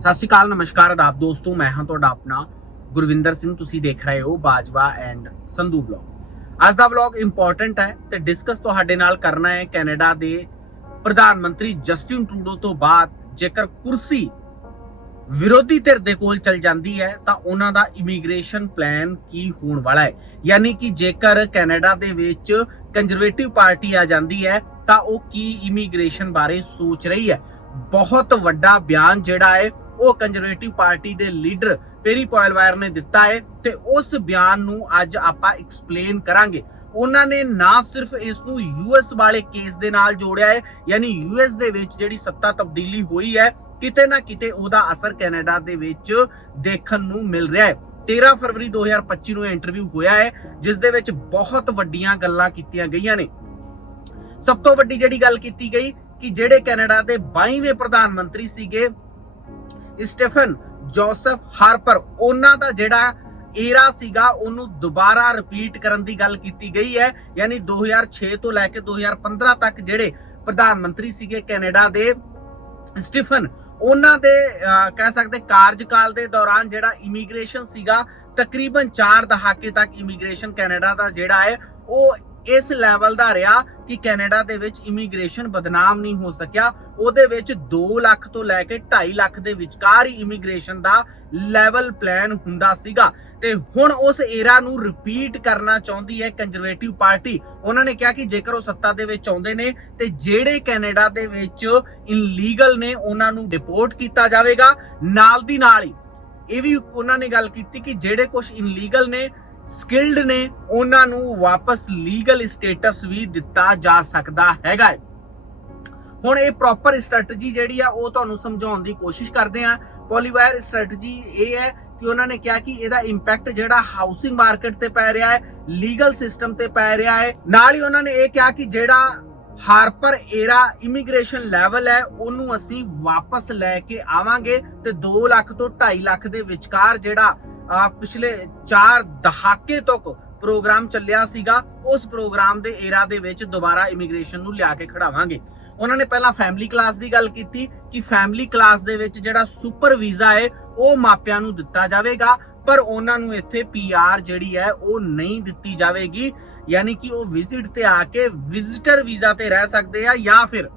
ਸਤਿ ਸ਼੍ਰੀ ਅਕਾਲ, ਨਮਸਕਾਰ ਆਦਾਬ ਦੋਸਤੋ, ਮੈਂ ਹਾਂ ਤੁਹਾਡਾ ਆਪਣਾ ਗੁਰਵਿੰਦਰ ਸਿੰਘ, ਤੁਸੀਂ ਦੇਖ ਰਹੇ ਹੋ ਬਾਜਵਾ ਐਂਡ ਸੰਧੂ ਵਲੌਗ ਅੱਜ ਦਾ ਵਲੌਗ ਇੰਪੋਰਟੈਂਟ ਹੈ ਤੇ ਡਿਸਕਸ ਤੁਹਾਡੇ ਨਾਲ ਕਰਨਾ ਹੈ ਕੈਨੇਡਾ ਦੇ ਪ੍ਰਧਾਨ ਮੰਤਰੀ ਜਸਟਿਨ ਟਰੂਡੋ ਤੋਂ ਬਾਅਦ। ਜੇਕਰ ਕੁਰਸੀ ਵਿਰੋਧੀ ਧਿਰ ਦੇ ਕੋਲ ਚਲ ਜਾਂਦੀ ਹੈ, ਤਾਂ ਉਹਨਾਂ ਦਾ ਇਮੀਗ੍ਰੇਸ਼ਨ ਪਲਾਨ ਕੀ ਹੋਣ ਵਾਲਾ ਹੈ? ਯਾਨੀ ਕਿ ਜੇਕਰ ਕੈਨੇਡਾ ਦੇ ਵਿੱਚ ਕੰਜ਼ਰਵੇਟਿਵ ਪਾਰਟੀ ਆ ਜਾਂਦੀ ਹੈ, ਤਾਂ ਉਹ ਕੀ ਇਮੀਗ੍ਰੇਸ਼ਨ ਬਾਰੇ ਸੋਚ ਰਹੀ ਹੈ? ਬਹੁਤ ਵੱਡਾ ਬਿਆਨ ਜਿਹੜਾ ਹੈ ਉਹ ਕੰਜ਼ਰਵੇਟਿਵ ਪਾਰਟੀ ਦੇ ਲੀਡਰ ਪੇਰੀ ਪੋਇਲਵਾਇਰ ਨੇ ਦਿੱਤਾ ਹੈ ਤੇ ਉਸ ਬਿਆਨ ਨੂੰ ਅੱਜ ਆਪਾਂ ਐਕਸਪਲੇਨ ਕਰਾਂਗੇ। ਉਹਨਾਂ ਨੇ ਨਾ ਸਿਰਫ ਇਸ ਨੂੰ ਯੂਐਸ ਵਾਲੇ ਕੇਸ ਦੇ ਨਾਲ ਜੋੜਿਆ ਹੈ, ਯਾਨੀ ਯੂਐਸ ਦੇ ਵਿੱਚ ਜਿਹੜੀ ਸੱਤਾ ਤਬਦੀਲੀ ਹੋਈ ਹੈ, ਕਿਤੇ ਨਾ ਕਿਤੇ ਉਹਦਾ ਅਸਰ ਕੈਨੇਡਾ ਦੇ ਵਿੱਚ ਦੇਖਣ ਨੂੰ ਮਿਲ ਰਿਹਾ ਹੈ। 13 ਫਰਵਰੀ 2025 ਨੂੰ ਇਹ ਇੰਟਰਵਿਊ ਹੋਇਆ ਹੈ, ਜਿਸ ਦੇ ਵਿੱਚ ਬਹੁਤ ਵੱਡੀਆਂ ਗੱਲਾਂ ਕੀਤੀਆਂ ਗਈਆਂ ਨੇ। ਸਭ ਤੋਂ ਵੱਡੀ ਜਿਹੜੀ ਗੱਲ ਕੀਤੀ ਗਈ ਕਿ ਜਿਹੜੇ ਕੈਨੇਡਾ ਦੇ 22ਵੇਂ ਪ੍ਰਧਾਨ ਮੰਤਰੀ ਸੀਗੇ ਸਟੀਫਨ ਜੋਸਫ ਹਾਰਪਰ, ਉਹਨਾਂ ਦਾ ਜਿਹੜਾ ਏਰਾ ਸੀਗਾ, ਉਹਨੂੰ ਦੁਬਾਰਾ ਰਿਪੀਟ ਕਰਨ ਦੀ ਗੱਲ ਕੀਤੀ ਗਈ ਹੈ। ਯਾਨੀ 2006 ਤੋਂ ਲੈ ਕੇ 2015 ਤੱਕ ਜਿਹੜੇ ਪ੍ਰਧਾਨ ਮੰਤਰੀ ਸੀਗੇ ਕੈਨੇਡਾ ਦੇ, ਸਟੀਫਨ, ਉਹਨਾਂ ਦੇ ਕਹਿ ਸਕਦੇ ਕਾਰਜਕਾਲ ਦੇ ਦੌਰਾਨ ਜਿਹੜਾ ਇਮੀਗ੍ਰੇਸ਼ਨ ਸੀਗਾ, ਤਕਰੀਬਨ 4 ਦਹਾਕੇ ਤੱਕ ਇਮੀਗ੍ਰੇਸ਼ਨ ਕੈਨੇਡਾ ਦਾ ਜਿਹੜਾ ਹੈ, ਉਹ ਇਸ ਲੈਵਲ ਦਾ ਰਿਹਾ ਕਿ ਕੈਨੇਡਾ ਦੇ ਵਿੱਚ ਇਮੀਗ੍ਰੇਸ਼ਨ ਬਦਨਾਮ ਨਹੀਂ ਹੋ ਸਕਿਆ। ਉਹਦੇ ਵਿੱਚ 2 ਲੱਖ ਤੋਂ ਲੈ ਕੇ 2.5 ਲੱਖ ਦੇ ਵਿਚਕਾਰ ਹੀ ਇਮੀਗ੍ਰੇਸ਼ਨ ਦਾ ਲੈਵਲ ਪਲਾਨ ਹੁੰਦਾ ਸੀਗਾ। ਤੇ ਹੁਣ ਉਸ ਏਰਾ ਨੂੰ ਰਿਪੀਟ ਕਰਨਾ ਚਾਹੁੰਦੀ ਹੈ ਕੰਜ਼ਰਵੇਟਿਵ ਪਾਰਟੀ ਉਹਨਾਂ ਨੇ ਕਿਹਾ ਕਿ ਜੇਕਰ ਉਹ ਸੱਤਾ ਦੇ ਵਿੱਚ ਆਉਂਦੇ ਨੇ, ਤੇ ਜਿਹੜੇ ਕੈਨੇਡਾ ਦੇ ਵਿੱਚ ਇਨਲੀਗਲ ਨੇ, ਉਹਨਾਂ ਨੂੰ ਡਿਪੋਰਟ ਕੀਤਾ ਜਾਵੇਗਾ। ਨਾਲ ਦੀ ਨਾਲ ਹੀ ਇਹ ਵੀ ਉਹਨਾਂ ਨੇ ਗੱਲ ਕੀਤੀ ਕਿ ਜਿਹੜੇ ਕੁਝ ਇਨਲੀਗਲ ਨੇ ਸਕਿਲਡ ਨੇ, ਉਹਨਾਂ ਨੂੰ ਵਾਪਸ ਲੀਗਲ ਸਟੇਟਸ ਵੀ ਦਿੱਤਾ ਜਾ ਸਕਦਾ ਹੈਗਾ ਹੁਣ ਇਹ ਪ੍ਰੋਪਰ ਸਟ੍ਰੈਟਜੀ ਜਿਹੜੀ ਆ, ਉਹ ਤੁਹਾਨੂੰ ਸਮਝਾਉਣ ਦੀ ਕੋਸ਼ਿਸ਼ ਕਰਦੇ ਆ। ਪੋਲੀਵਾਇਰ ਸਟ੍ਰੈਟਜੀ ਇਹ ਹੈ ਕਿ ਉਹਨਾਂ ਨੇ ਕਿਹਾ ਕਿ ਇਹਦਾ ਇੰਪੈਕਟ ਜਿਹੜਾ ਹਾਊਸਿੰਗ ਮਾਰਕੀਟ ਤੇ ਪੈ ਰਿਹਾ ਹੈ ਲੀਗਲ ਸਿਸਟਮ ਤੇ ਪੈ ਰਿਹਾ ਹੈ। ਨਾਲ ਹੀ ਉਹਨਾਂ ਨੇ ਇਹ ਕਿਹਾ ਕਿ ਜਿਹੜਾ ਹਾਰਪਰ ਏਰਾ ਇਮੀਗ੍ਰੇਸ਼ਨ ਲੈਵਲ ਹੈ, ਉਹਨੂੰ ਅਸੀਂ ਵਾਪਸ ਲੈ ਕੇ ਆਵਾਂਗੇ ਤੇ 2 ਲੱਖ ਤੋਂ 2.5 ਲੱਖ ਦੇ ਵਿਚਕਾਰ ਜਿਹੜਾ ਅਹ, ਪਿਛਲੇ 4 ਦਹਾਕੇ ਤੱਕ ਪ੍ਰੋਗਰਾਮ ਚੱਲਿਆ ਸੀਗਾ ਉਸ ਪ੍ਰੋਗਰਾਮ ਦੇ ਏਰਾ ਦੇ ਵਿੱਚ ਦੁਬਾਰਾ ਇਮੀਗ੍ਰੇਸ਼ਨ ਨੂੰ ਲਿਆ ਕੇ ਖੜਾਵਾਂਗੇ। ਉਹਨਾਂ ਨੇ ਪਹਿਲਾਂ ਫੈਮਿਲੀ ਕਲਾਸ ਦੀ ਗੱਲ ਕੀਤੀ ਕਿ ਫੈਮਿਲੀ ਕਲਾਸ ਦੇ ਵਿੱਚ ਜਿਹੜਾ ਸੁਪਰ ਵੀਜ਼ਾ ਹੈ ਉਹ ਮਾਪਿਆਂ ਨੂੰ ਦਿੱਤਾ ਜਾਵੇਗਾ ਪਰ ਉਹਨਾਂ ਨੂੰ ਇੱਥੇ ਪੀਆਰ ਜਿਹੜੀ ਹੈ ਉਹ ਨਹੀਂ ਦਿੱਤੀ ਜਾਵੇਗੀ। ਯਾਨੀ ਕਿ ਉਹ ਵਿਜ਼ਿਟ ਤੇ ਆ ਕੇ ਵਿਜ਼ਿਟਰ ਵੀਜ਼ਾ ਤੇ ਰਹਿ ਸਕਦੇ ਆ ਜਾਂ ਫਿਰ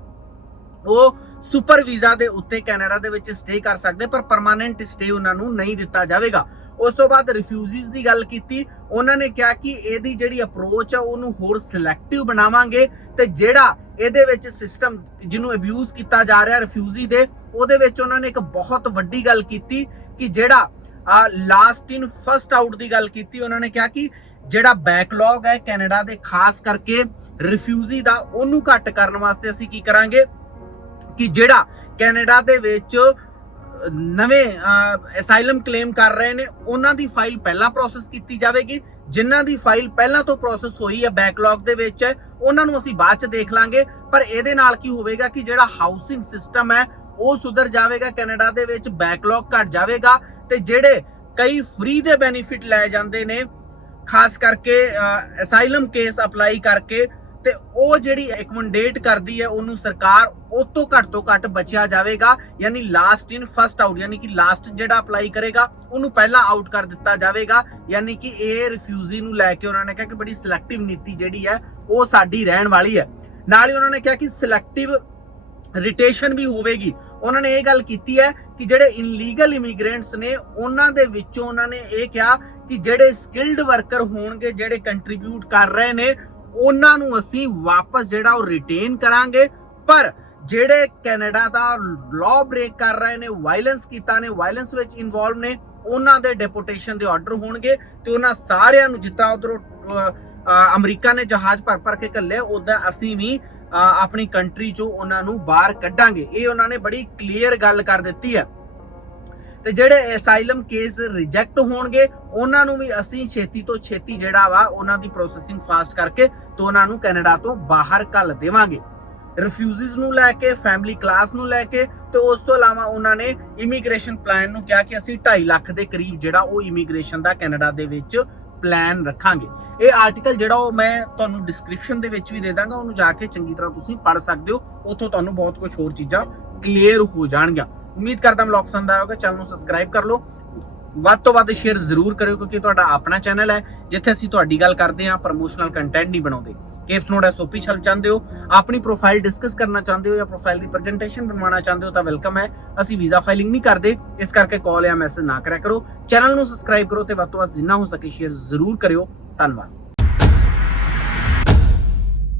ਉਹ ਸੁਪਰ ਵੀਜ਼ਾ ਦੇ ਉੱਤੇ ਕੈਨੇਡਾ ਦੇ ਵਿੱਚ ਸਟੇ ਕਰ ਸਕਦੇ, ਪਰ ਪਰਮਾਨੈਂਟ ਸਟੇ ਉਹਨਾਂ ਨੂੰ ਨਹੀਂ ਦਿੱਤਾ ਜਾਵੇਗਾ। ਉਸ ਤੋਂ ਬਾਅਦ ਰਿਫਿਊਜੀਜ਼ ਦੀ ਗੱਲ ਕੀਤੀ, ਉਹਨਾਂ ਨੇ ਕਿਹਾ ਕਿ ਇਹਦੀ ਜਿਹੜੀ ਅਪਰੋਚ ਆ, ਉਹਨੂੰ ਹੋਰ ਸਿਲੈਕਟਿਵ ਬਣਾਵਾਂਗੇ ਤੇ ਜਿਹੜਾ ਇਹਦੇ ਵਿੱਚ ਸਿਸਟਮ ਜਿਹਨੂੰ ਅਬਿਊਜ਼ ਕੀਤਾ ਜਾ ਰਿਹਾ ਰਿਫਿਊਜੀ ਦੇ, ਉਹਦੇ ਵਿੱਚ ਉਹਨਾਂ ਨੇ ਇੱਕ ਬਹੁਤ ਵੱਡੀ ਗੱਲ ਕੀਤੀ ਕਿ ਜਿਹੜਾ ਲਾਸਟ ਇਨ ਫਸਟ ਆਊਟ ਦੀ ਗੱਲ ਕੀਤੀ, ਉਹਨਾਂ ਨੇ ਕਿਹਾ ਕਿ ਜਿਹੜਾ ਬੈਕਲੌਗ ਹੈ ਕੈਨੇਡਾ ਦੇ, ਖਾਸ ਕਰਕੇ ਰਿਫਿਊਜੀ ਦਾ, ਉਹਨੂੰ ਘੱਟ ਕਰਨ ਵਾਸਤੇ ਅਸੀਂ ਕੀ ਕਰਾਂਗੇ? ਕਿ ਜਿਹੜਾ ਕੈਨੇਡਾ ਦੇ ਵਿੱਚ ਨਵੇਂ ਅਸਾਈਲਮ ਕਲੇਮ ਕਰ ਰਹੇ ਨੇ, ਉਹਨਾਂ ਦੀ ਫਾਈਲ ਪਹਿਲਾਂ ਪ੍ਰੋਸੈਸ ਕੀਤੀ ਜਾਵੇਗੀ। ਜਿਨ੍ਹਾਂ ਦੀ ਫਾਈਲ ਪਹਿਲਾਂ ਤੋਂ ਪ੍ਰੋਸੈਸ ਹੋਈ ਹੈ ਬੈਕਲੌਗ ਦੇ ਵਿੱਚ ਹੈ, ਉਹਨਾਂ ਨੂੰ ਅਸੀਂ ਬਾਅਦ ਚ ਦੇਖ ਲਾਂਗੇ। ਪਰ ਇਹਦੇ ਨਾਲ ਕੀ ਹੋਵੇਗਾ ਕਿ ਜਿਹੜਾ ਹਾਊਸਿੰਗ ਸਿਸਟਮ ਹੈ, ਉਹ ਸੁਧਰ ਜਾਵੇਗਾ, ਕੈਨੇਡਾ ਦੇ ਵਿੱਚ ਬੈਕਲੌਗ ਘਟ ਜਾਵੇਗਾ ਤੇ ਜਿਹੜੇ ਕਈ ਫ੍ਰੀ ਦੇ ਬੈਨੀਫਿਟ ਲੈ ਜਾਂਦੇ ਨੇ, ਖਾਸ ਕਰਕੇ ਅਸਾਈਲਮ ਕੇਸ ਅਪਲਾਈ ਕਰਕੇ ਤੇ ਉਹ ਜਿਹੜੀ ਐਕਮੋਡੇਟ ਕਰਦੀ ਹੈ, ਉਹਨੂੰ ਸਰਕਾਰ ਉਹ ਤੋਂ ਘੱਟ ਤੋਂ ਘੱਟ ਬਚਿਆ ਜਾਵੇਗਾ, ਯਾਨੀ ਲਾਸਟ ਇਨ ਫਸਟ ਆਊਟ ਯਾਨੀ ਕਿ ਲਾਸਟ ਜਿਹੜਾ ਅਪਲਾਈ ਕਰੇਗਾ, ਉਹਨੂੰ ਪਹਿਲਾਂ ਆਊਟ ਕਰ ਦਿੱਤਾ ਜਾਵੇਗਾ, ਯਾਨੀ ਕਿ ਇਹ ਰਿਫਿਊਜੀ ਨੂੰ ਲੈ ਕੇ ਉਹਨਾਂ ਨੇ ਕਿਹਾ ਕਿ ਬੜੀ ਸਿਲੈਕਟਿਵ ਨੀਤੀ ਜਿਹੜੀ ਹੈ, ਉਹ ਸਾਡੀ ਰਹਿਣ ਵਾਲੀ ਹੈ। ਨਾਲ ਹੀ ਉਹਨਾਂ ਨੇ ਕਿਹਾ ਕਿ ਸਿਲੈਕਟਿਵ ਰਿਟੇਸ਼ਨ ਵੀ ਹੋਵੇਗੀ। ਉਹਨਾਂ ਨੇ ਇਹ ਗੱਲ ਕੀਤੀ ਹੈ ਕਿ ਜਿਹੜੇ ਇਨਲੀਗਲ ਇਮੀਗ੍ਰੈਂਟਸ ਨੇ, ਉਹਨਾਂ ਦੇ ਵਿੱਚੋਂ ਉਹਨਾਂ ਨੇ ਇਹ ਕਿਹਾ ਕਿ ਜਿਹੜੇ ਸਕਿਲਡ ਵਰਕਰ ਹੋਣਗੇ, ਜਿਹੜੇ ਕੰਟਰੀਬਿਊਟ ਕਰ ਰਹੇ ਨੇ ਉਹਨਾਂ ਨੂੰ ਅਸੀਂ ਵਾਪਸ ਜਿਹੜਾ ਉਹ ਰਿਟੇਨ ਕਰਾਂਗੇ। ਪਰ ਜਿਹੜੇ ਕੈਨੇਡਾ ਦਾ ਲਾਅ ਬ੍ਰੇਕ ਕਰ ਰਹੇ ਨੇ ਵਾਇਲੈਂਸ ਕੀਤਾ ਨੇ ਵਾਇਲੈਂਸ ਵਿੱਚ ਇਨਵੋਲਵ ਨੇ, ਉਹਨਾਂ ਦੇ ਡਿਪੋਰਟੇਸ਼ਨ ਦੇ ਆਰਡਰ ਹੋਣਗੇ ਤੇ ਉਹਨਾਂ ਸਾਰਿਆਂ ਨੂੰ ਜਿੱਦਾਂ ਉਧਰੋਂ ਅਮਰੀਕਾ ਨੇ ਜਹਾਜ਼ ਭਰ ਭਰ ਕੇ ਘੱਲੇ ਉਦਾਂ ਅਸੀਂ ਵੀ ਆਪਣੀ ਕੰਟਰੀ ਚੋਂ ਉਹਨਾਂ ਨੂੰ ਬਾਹਰ ਕੱਢਾਂਗੇ। ਇਹ ਉਹਨਾਂ ਨੇ ਬੜੀ ਕਲੀਅਰ ਗੱਲ ਕਰ ਦਿੱਤੀ ਹੈ। ਤੇ ਜਿਹੜੇ ਅਸਾਈਲਮ ਕੇਸ ਰਿਜੈਕਟ ਹੋਣਗੇ, ਉਹਨਾਂ ਨੂੰ ਵੀ ਅਸੀਂ ਛੇਤੀ ਤੋਂ ਛੇਤੀ ਜਿਹੜਾ ਵਾ ਉਹਨਾਂ ਦੀ ਪ੍ਰੋਸੈਸਿੰਗ ਫਾਸਟ ਕਰਕੇ ਤੇ ਉਹਨਾਂ ਨੂੰ ਕੈਨੇਡਾ ਤੋਂ ਬਾਹਰ ਕੱਲ ਦੇਵਾਂਗੇ। ਰਿਫਿਊਜੀਜ਼ ਨੂੰ ਲੈ ਕੇ ਫੈਮਿਲੀ ਕਲਾਸ ਨੂੰ ਲੈ ਕੇ ਤੇ ਉਸ ਤੋਂ ਇਲਾਵਾ ਉਹਨਾਂ ਨੇ ਇਮੀਗ੍ਰੇਸ਼ਨ ਪਲਾਨ ਨੂੰ ਕਿਹਾ ਕਿ ਅਸੀਂ 2.5 ਲੱਖ ਦੇ ਕਰੀਬ ਜਿਹੜਾ ਉਹ ਇਮੀਗ੍ਰੇਸ਼ਨ ਦਾ ਕੈਨੇਡਾ ਦੇ ਵਿੱਚ ਪਲਾਨ ਰੱਖਾਂਗੇ। ਇਹ ਆਰਟੀਕਲ ਜਿਹੜਾ ਉਹ ਮੈਂ ਤੁਹਾਨੂੰ ਡਿਸਕ੍ਰਿਪਸ਼ਨ ਦੇ ਵਿੱਚ ਵੀ ਦੇ ਦਾਂਗਾ, ਉਹਨੂੰ ਜਾ ਕੇ ਚੰਗੀ ਤਰ੍ਹਾਂ ਤੁਸੀਂ ਪੜ੍ਹ ਸਕਦੇ ਹੋ, ਉੱਥੋਂ ਤੁਹਾਨੂੰ ਬਹੁਤ ਕੁਝ ਹੋਰ ਚੀਜ਼ਾਂ ਕਲੀਅਰ ਹੋ ਜਾਣਗੀਆਂ। ਉਮੀਦ ਕਰਦਾ ਵਲੌਗ ਪਸੰਦ ਆਇਆ ਹੋਵੇਗਾ ਚੈਨਲ ਨੂੰ ਸਬਸਕ੍ਰਾਈਬ ਕਰ ਲਓ। ਵੱਧ ਤੋਂ ਵੱਧ ਸ਼ੇਅਰ ਜ਼ਰੂਰ ਕਰਿਓ, ਕਿਉਂਕਿ ਤੁਹਾਡਾ ਆਪਣਾ ਚੈਨਲ ਹੈ, ਜਿੱਥੇ ਅਸੀਂ ਤੁਹਾਡੀ ਗੱਲ ਕਰਦੇ ਹਾਂ ਪ੍ਰੋਮੋਸ਼ਨਲ ਕੰਟੈਂਟ ਨਹੀਂ ਬਣਾਉਂਦੇ। ਕੇਪਸ ਨੋਟ ਐਸਓਪੀ ਛਲ ਚਾਹੁੰਦੇ ਹੋ, ਆਪਣੀ ਪ੍ਰੋਫਾਈਲ ਡਿਸਕਸ ਕਰਨਾ ਚਾਹੁੰਦੇ ਹੋ ਜਾਂ ਪ੍ਰੋਫਾਈਲ ਦੀ ਪ੍ਰੈਜੈਂਟੇਸ਼ਨ ਬਣਵਾਉਣਾ ਚਾਹੁੰਦੇ ਹੋ, ਤਾਂ ਵੈਲਕਮ ਹੈ। ਅਸੀਂ ਵੀਜ਼ਾ ਫਾਈਲਿੰਗ ਨਹੀਂ ਕਰਦੇ, ਇਸ ਕਰਕੇ ਕਾਲ ਜਾਂ ਮੈਸੇਜ ਨਾ ਕਰਿਆ ਕਰੋ। ਚੈਨਲ ਨੂੰ ਸਬਸਕ੍ਰਾਈਬ ਕਰੋ ਤੇ ਵੱਧ ਤੋਂ ਵੱਧ ਜਿੰਨਾ ਹੋ ਸਕੇ ਸ਼ੇਅਰ ਜ਼ਰੂਰ ਕਰਿਓ। ਧੰਨਵਾਦ।